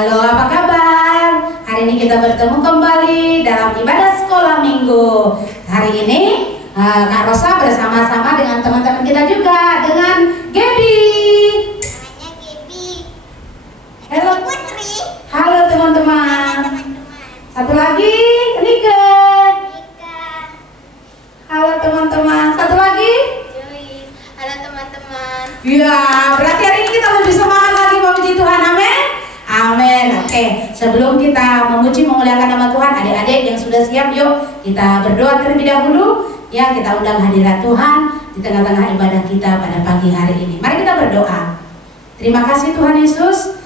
Halo, apa kabar? Hari ini kita bertemu kembali dalam ibadah sekolah minggu. Hari ini Kak Rosa bersama-sama dengan teman-teman kita juga, dengan Gaby. Namanya Gaby. Halo Putri. Halo teman-teman. Satu lagi, Nika. Nika. Halo teman-teman. Satu lagi. Joyce. Halo teman-teman. Ya, berarti hari ini kita lebih semangat lagi memuji Tuhan, amin. Amin. Oke, sebelum kita memuji memuliakan nama Tuhan, adik-adik yang sudah siap, yuk kita berdoa terlebih dahulu. Ya, kita undang hadirat Tuhan di tengah-tengah ibadah kita pada pagi hari ini. Mari kita berdoa. Terima kasih Tuhan Yesus.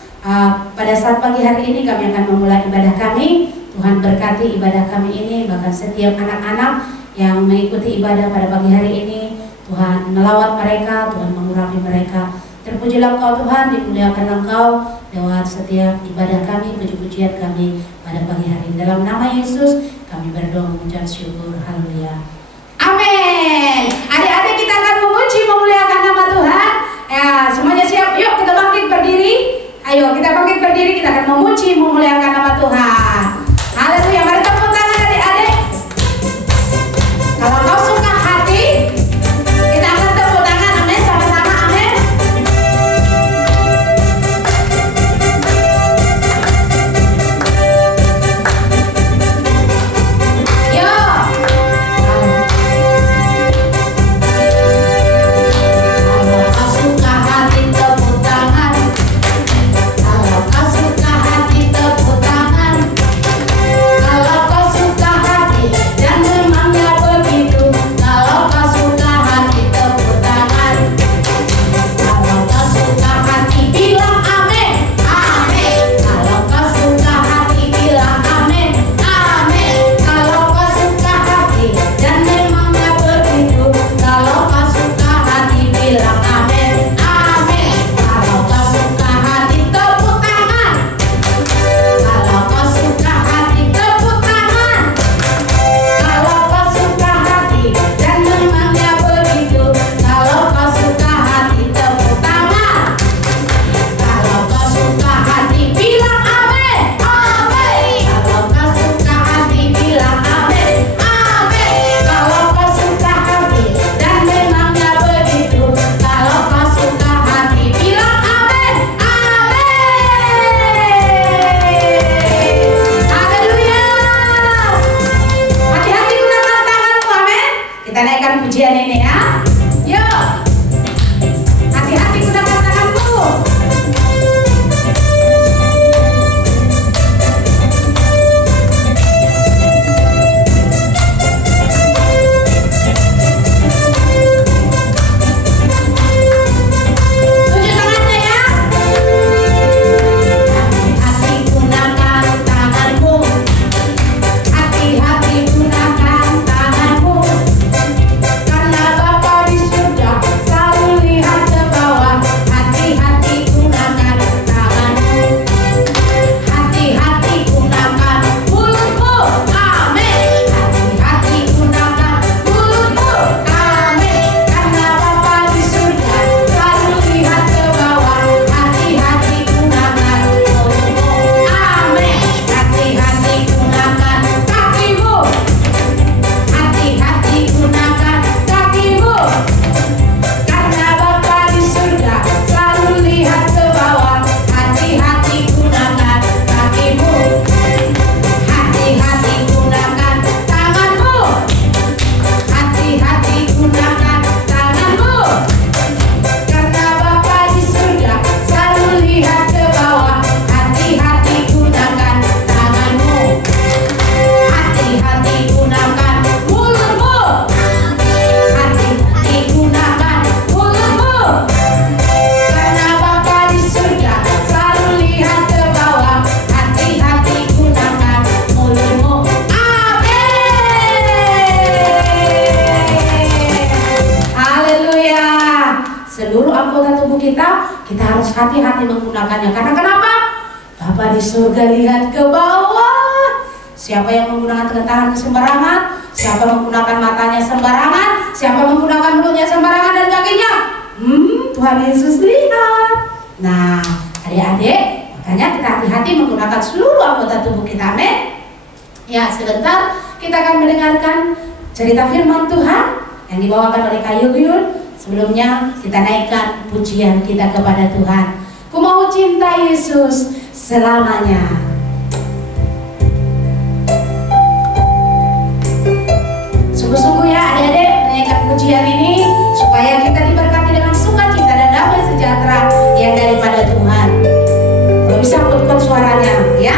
Pada saat pagi hari ini kami akan memulai ibadah kami. Tuhan berkati ibadah kami ini, bahkan setiap anak-anak yang mengikuti ibadah pada pagi hari ini. Tuhan melawat mereka, Tuhan mengurapi mereka. Terpujilah Engkau Tuhan, dimuliakan Engkau lewat setiap ibadah kami, puji-pujian kami pada pagi hari ini. Dalam nama Yesus kami berdoa mengucap syukur. Haleluya. Amin. Adik-adik, kita akan memuji memuliakan nama Tuhan. Ya, semuanya siap? Yuk kita bangkit berdiri. Ayo kita bangkit berdiri, kita akan memuji memuliakan nama Tuhan. Haleluya. Mari tepuk tangan adik-adik. Kalau kau suka hati, kita akan tepuk tangan, amin, sama-sama, amin. Yuk. Kalau kau suka hati, tepuk tangan. Kalau kau suka hati, tepuk tangan. Kalau kau suka hati, dan memangnya begitu. Kalau kau suka hati, tepuk tangan. Kalau kau suka hati, bilang amin, amin. Kalau kau suka hati, bilang amin, amin. Kalau kau suka hati, dan memangnya begitu. Kalau kau suka hati, bilang amin, amin. Kalau kau suka hati, tepuk tangan. Kalau kau suka hati, tepuk tangan. Kalau kau suka hati, dan memangnya begitu. Kalau kau suka hati, tepuk tangan. Kalau kau suka hati, bilang amin, amin. Kalau kau suka hati, bilang amin, amin. Kalau kau suka hati, dan memangnya begitu. Kalau kau suka hati, bilang amin, amin. Haleluya. Hati-hati gunakan tanganmu, amin. Kita naikkan pujian ini ya. Yuk. Hati-hati gunakan tanganmu. Tunjuk tangannya ya. Hati-hati gunakan tanganmu. Hati-hati gunakan tanganmu. Karena Bapa di surga selalu lihat ke bawah. Hati-hati gunakan tanganmu. Hati-hati gunakan mulutmu. Amin. Hati-hati gunakan mulutmu. Amin. Karena Bapa di surga selalu lihat ke bawah. Hati-hati gunakan mulutmu. Amin. Hati-hati gunakan kakimu. Hati-hati gunakan kakimu. Karena Bapa di surga selalu lihat ke bawah. Hati-hati gunakan kakimu. Hati-hati gunakan tanganmu. Hati-hati gunakan tanganmu. Karena Bapa di surga selalu lihat ke bawah. Hati-hati gunakan tanganmu. Hati-hati gunakan mulutmu. Hati-hati gunakan mulutmu. Karena Bapa di surga selalu lihat ke bawah. Hati-hati gunakan mulutmu. Amin. Haleluya. Seluruh anggota tubuh kita harus hati-hati menggunakannya. Karena kenapa? Bapa di surga lihat ke bawah. Siapa yang menggunakan tangan sembarangan, siapa menggunakan matanya sembarangan, siapa menggunakan mulutnya sembarangan dan kakinya, Tuhan Yesus lihat. Nah, adik-adik, maka Makanya kita hati-hati menggunakan seluruh anggota tubuh kita. Amin. Ya, sebentar kita akan mendengarkan cerita firman Tuhan yang dibawakan oleh Kak Yuyun. Sebelumnya kita naikkan pujian kita kepada Tuhan. Ku mau cinta Yesus selamanya. Sungguh-sungguh ya adik-adik menaikkan pujian ini supaya kita diberkati dengan sukacita dan damai sejahtera yang daripada Tuhan. Kalau bisa kuatkan suaranya ya.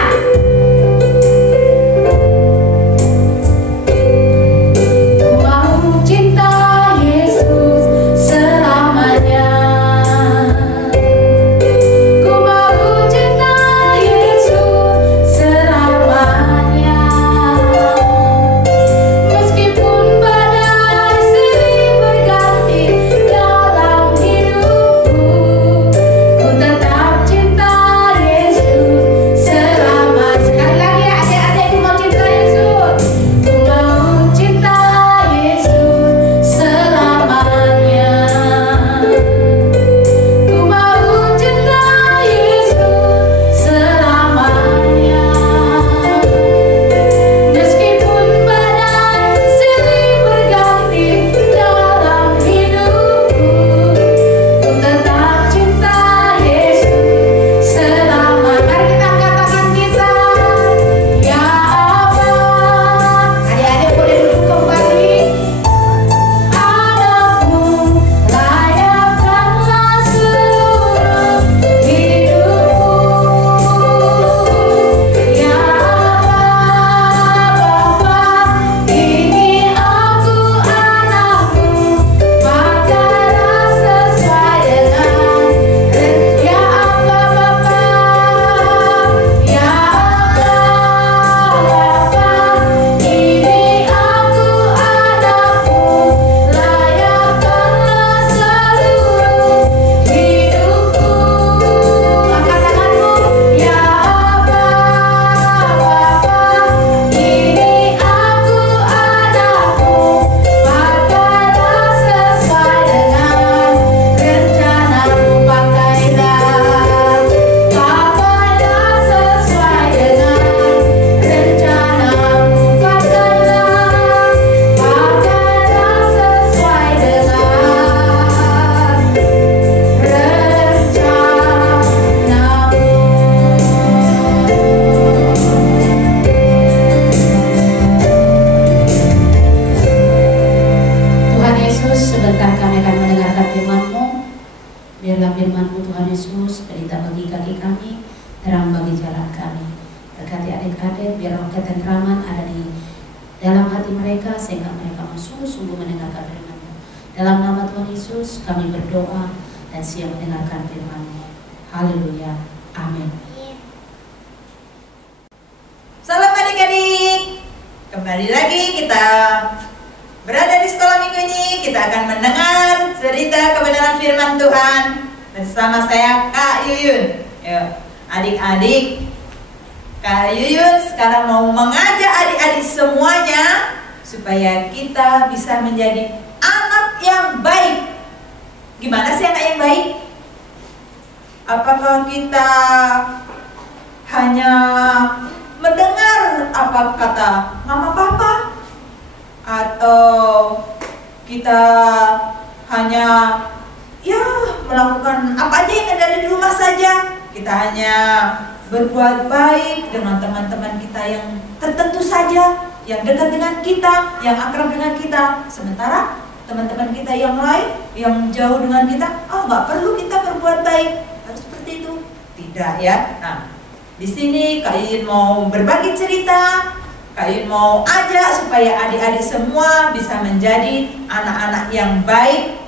Berbuat baik dengan teman-teman kita yang tertentu saja, yang dekat dengan kita, yang akrab dengan kita. Sementara teman-teman kita yang lain, yang jauh dengan kita, nggak perlu kita berbuat baik. Harus seperti itu? Tidak ya. Nah, di sini Kak Yuyun mau berbagi cerita, Kak Yuyun mau ajak supaya adik-adik semua bisa menjadi anak-anak yang baik,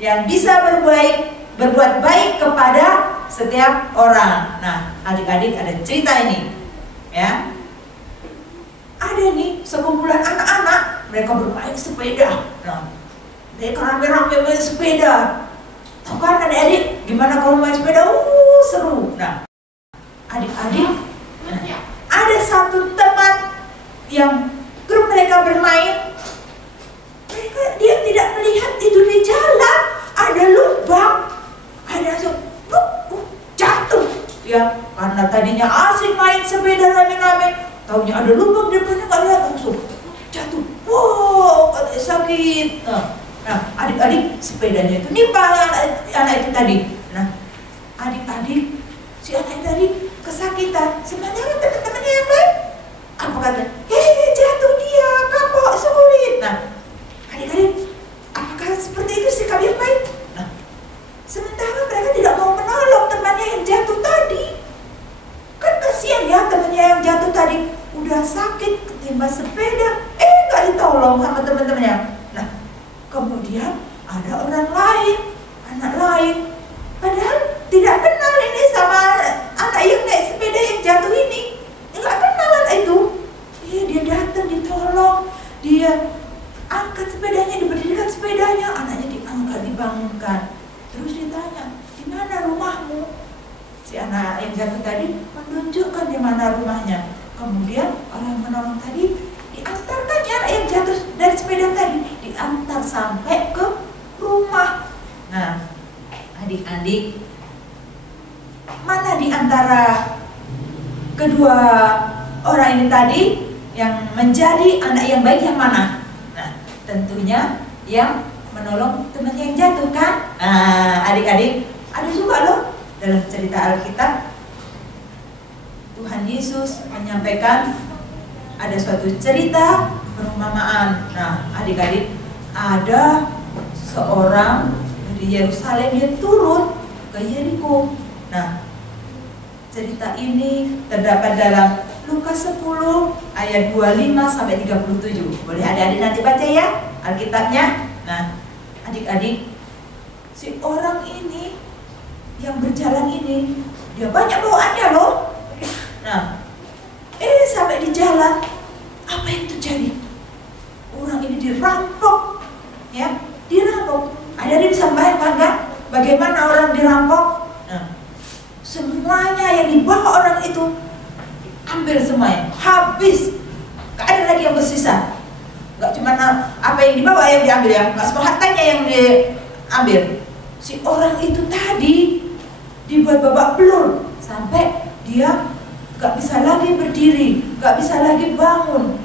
yang bisa berbuat baik kepada setiap orang. Nah, adik-adik ada cerita ini ya. Ada nih sekumpulan anak-anak, mereka bermain sepeda. Nah, mereka rame-rame main sepeda. Tahu kan adik-adik gimana kalau main sepeda? Seru. Nah, adik-adik, ada satu teman yang grup mereka bermain. Dia tidak melihat itu di jalan ada lubang, ada jatuh ya, karena tadinya asik main sepeda rame-rame, taunya ada lubang di depannya, nggak lihat, langsung jatuh. Wow, katanya sakit. Nah, adik-adik sepedanya itu nimpa anak itu tadi. Nah, adik-adik, si anak tadi kesakitan. Sebenarnya teman-temannya yang lain apa kata? Jatuh dia, kapok, sulit. Nah, adik-adik, apakah seperti itu sikap yang baik? Nah, sementara mereka tidak mau menolong temannya yang jatuh tadi. Kan kasihan ya temannya yang jatuh tadi, udah sakit ketimpa sepeda, nggak ditolong sama teman-temannya. Nah, kemudian ada orang lain, anak lain, padahal tidak kenal ini sama anak yang naik sepeda yang jatuh ini, nggak kenal anak itu. Dia datang ditolong, dia angkat sepedanya, diberdirikan sepedanya, anaknya diangkat, dibangunkan. Terus ditanya, di mana rumahmu? Si anak yang jatuh tadi menunjukkan di mana rumahnya. Kemudian orang menolong tadi diantarkannya anak yang jatuh dari sepeda tadi, diantar sampai ke rumah. Nah, adik-adik, mana di antara kedua orang ini tadi yang menjadi anak yang baik yang mana? Nah, tentunya yang menolong temannya yang jatuh kan? Nah, adik-adik, ada juga loh dalam cerita Alkitab, Tuhan Yesus menyampaikan ada suatu cerita perumpamaan. Nah, adik-adik, ada seorang dari Yerusalem dia turun ke Yeriko. Nah, cerita ini terdapat dalam Lukas 10 ayat 25 sampai 37. Boleh adik-adik nanti baca ya Alkitabnya. Nah, adik-adik, si orang ini yang berjalan ini, dia banyak bawaannya loh. Nah, sampai di jalan, apa yang terjadi? Orang ini dirampok, ya, dirampok. Adik-adik bisa bayangkan kan, bagaimana orang dirampok? Nah, semuanya yang dibawa orang itu ambil semuanya, habis, gak ada lagi yang bersisa. Gak cuma apa yang dibawa yang diambil ya, gak semua hartanya yang diambil. Si orang itu tadi dibuat babak belur sampai dia gak bisa lagi berdiri, gak bisa lagi bangun.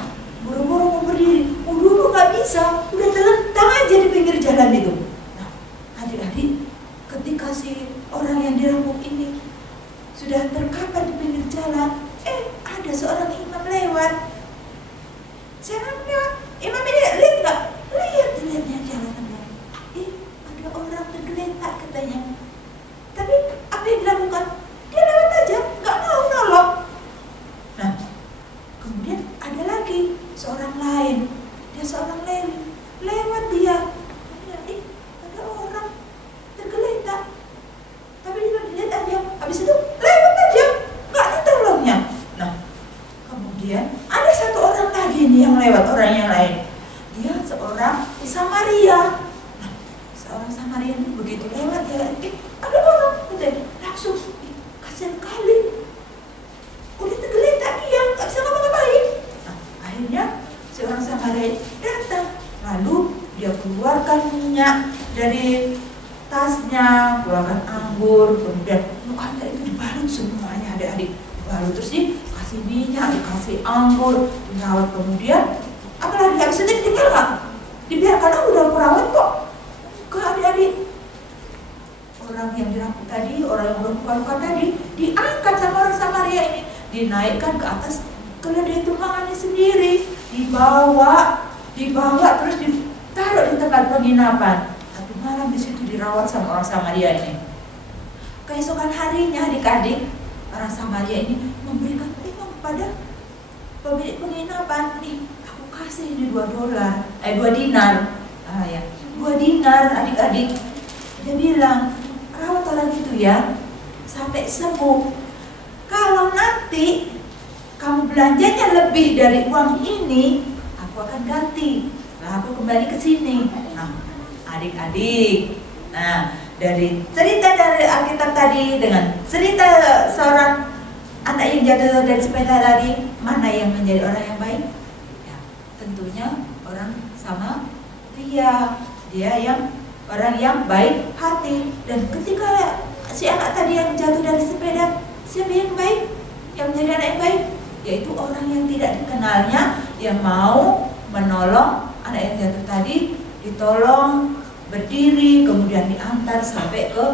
Buru-buru mau berdiri, buru-buru gak bisa, udah terlentang aja di pinggir jalan itu. Nah, adik-adik, ketika si orang yang dirampok ini sudah terkapar di pinggir jalan, ada seorang imam lewat. Siapa lewat? Imam ini lihat nggak? Lihatnya jalanannya. Ada orang tergeletak katanya. Tapi apa yang dilakukan? Dia lewat aja, nggak mau nolong. Nah, kemudian ada lagi seorang lain. Dia seorang lain lewat dia. Ada orang tergeletak. Tapi dia lihat aja. Habis itu lewat aja, nggak ditolongnya. Nah, kemudian ada satu orang lagi nih yang lewat, orang yang lain. Dia seorang Samaria. Nah, seorang Samaria ini begitu lewat ya, ada orang, langsung kasihan kali. Udah tergeletak dia, nggak bisa ngapa-ngapain. Nah, akhirnya seorang Samaria datang, lalu dia keluarkan minyak dari tasnya, keluarkan anggur, kemudian mukanya itu dibalut semuanya adik-adik, dibalut terus dikasih minyak, dikasih anggur, dirawat. Kemudian apalagi habis itu ditinggal nggak? Dibiarkan udah perawat kok. Ke adik-adik, orang yang dirampok tadi, orang yang berluka-luka tadi, diangkat sama orang Samaria ini, dinaikkan ke atas keledai tunggangannya sendiri, dibawa terus ditaruh di tempat penginapan. Satu malam di situ dirawat sama orang Samaria ini. Keesokan harinya adik-adik, orang Samaria ini memberikan uang kepada pemilik penginapan. Nih, aku kasih ini $2, 2 dinar. Ya, 2 dinar adik-adik. Dia bilang, rawat orang itu ya sampai sembuh. Kalau nanti kamu belanjanya lebih dari uang ini, aku akan ganti. Nah, aku kembali ke sini. Nah, adik-adik, nah dari cerita dari Alkitab tadi dengan cerita seorang anak yang jatuh dari sepeda tadi, mana yang menjadi orang yang baik? Ya, tentunya orang sama dia yang orang yang baik hati. Dan ketika si anak tadi yang jatuh dari sepeda Siapa yang baik? Yang menjadi anak yang baik? Yaitu orang yang tidak dikenalnya, yang mau menolong anak yang jatuh tadi, ditolong, berdiri, kemudian diantar sampai ke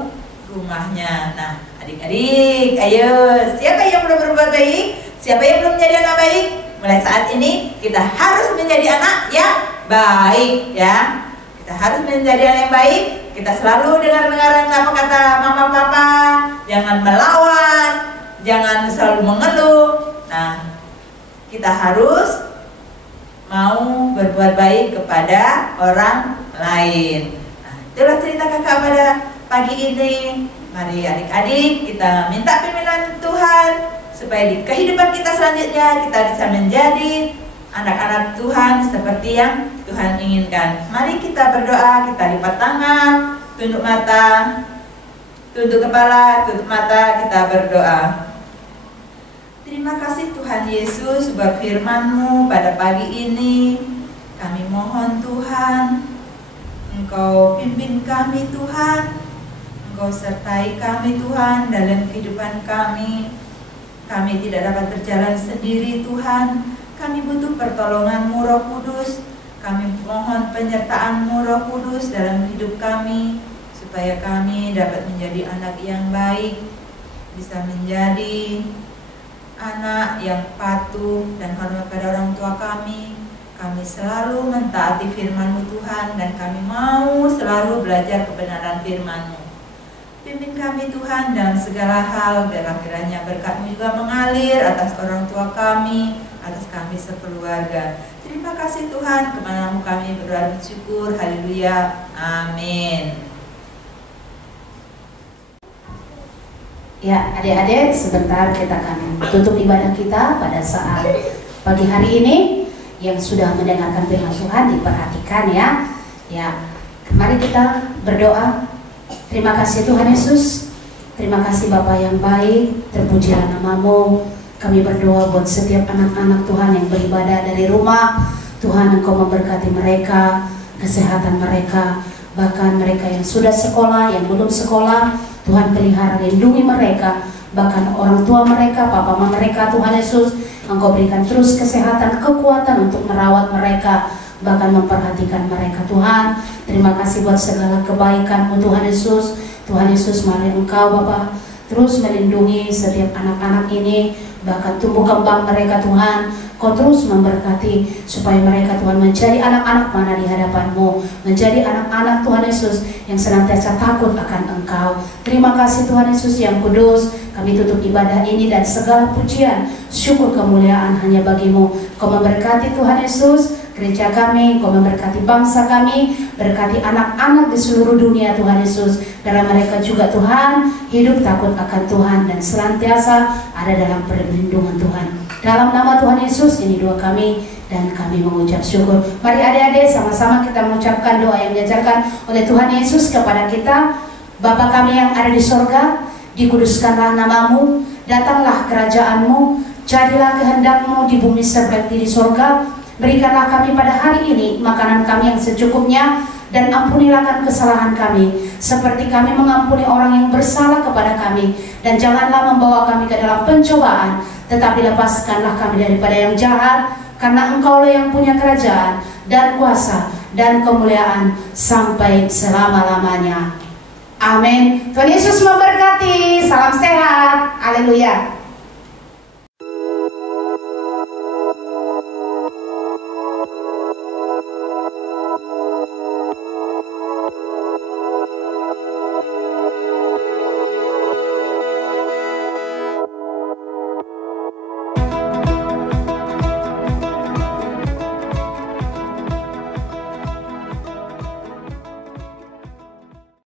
rumahnya. Nah, adik-adik, ayo, siapa yang belum berbuat baik? Siapa yang belum menjadi anak baik? Mulai saat ini kita harus menjadi anak yang baik, ya. Kita harus menjadi anak yang baik. Kita selalu dengar-dengar apa kata mama papa, jangan melawan, jangan selalu mengeluh. Nah, kita harus mau berbuat baik kepada orang lain. Nah, itulah cerita kakak pada pagi ini. Mari adik-adik kita minta pimpinan Tuhan supaya di kehidupan kita selanjutnya kita bisa menjadi anak-anak Tuhan seperti yang Tuhan inginkan. Mari kita berdoa, kita lipat tangan, tunduk mata, tunduk kepala, tutup mata, kita berdoa. Terima kasih Tuhan Yesus buat firman-Mu pada pagi ini. Kami mohon Tuhan, Engkau pimpin kami Tuhan, Engkau sertai kami Tuhan dalam kehidupan kami. Kami tidak dapat berjalan sendiri Tuhan. Kami butuh pertolongan-Mu Roh Kudus. Kami mohon penyertaan-Mu Roh Kudus dalam hidup kami, supaya kami dapat menjadi anak yang baik, bisa menjadi anak yang patuh dan hormat pada orang tua kami. Kami selalu mentaati firman-Mu Tuhan, dan kami mau selalu belajar kebenaran firman-Mu. Pimpin kami Tuhan dalam segala hal, biarlah kiranya berkat-Mu juga mengalir atas orang tua kami, atas kami sekeluarga. Terima kasih Tuhan, kemana-Mu kami berdoa bersyukur. Haleluya, amin. Ya, adik-adik, sebentar kita akan tutup ibadah kita pada saat pagi hari ini. Yang sudah mendengarkan firman Tuhan diperhatikan ya. Ya, mari kita berdoa. Terima kasih Tuhan Yesus. Terima kasih Bapa yang baik. Terpujilah nama-Mu. Kami berdoa buat setiap anak-anak Tuhan yang beribadah dari rumah. Tuhan, Engkau memberkati mereka, kesehatan mereka, bahkan mereka yang sudah sekolah, yang belum sekolah. Tuhan pelihara, lindungi mereka, bahkan orang tua mereka, papa mama mereka. Tuhan Yesus, Engkau berikan terus kesehatan, kekuatan untuk merawat mereka, bahkan memperhatikan mereka. Tuhan, terima kasih buat segala kebaikan-Mu Tuhan Yesus. Tuhan Yesus, mari Engkau Bapa terus melindungi setiap anak-anak ini, bahkan tumbuh kembang mereka Tuhan. Kau terus memberkati supaya mereka Tuhan menjadi anak-anak mana di hadapan-Mu, menjadi anak-anak Tuhan Yesus yang senantiasa takut akan Engkau. Terima kasih Tuhan Yesus yang kudus. Kami tutup ibadah ini dan segala pujian, syukur, kemuliaan hanya bagi-Mu. Kau memberkati Tuhan Yesus gereja kami, Kau memberkati bangsa kami, berkati anak-anak di seluruh dunia Tuhan Yesus. Dalam mereka juga Tuhan hidup takut akan Tuhan dan senantiasa ada dalam perlindungan Tuhan. Dalam nama Tuhan Yesus ini doa kami dan kami mengucap syukur. Mari adik-adik sama-sama kita mengucapkan doa yang diajarkan oleh Tuhan Yesus kepada kita. Bapa kami yang ada di sorga, dikuduskanlah nama-Mu, datanglah kerajaan-Mu, jadilah kehendak-Mu di bumi seperti di sorga. Berikanlah kami pada hari ini makanan kami yang secukupnya, dan ampunilah kesalahan kami seperti kami mengampuni orang yang bersalah kepada kami, dan janganlah membawa kami ke dalam pencobaan, tetapi lepaskanlah kami daripada yang jahat, karena Engkau-Lah yang punya kerajaan dan kuasa dan kemuliaan sampai selama-lamanya. Amin. Tuhan Yesus memberkati. Salam sehat. Haleluya.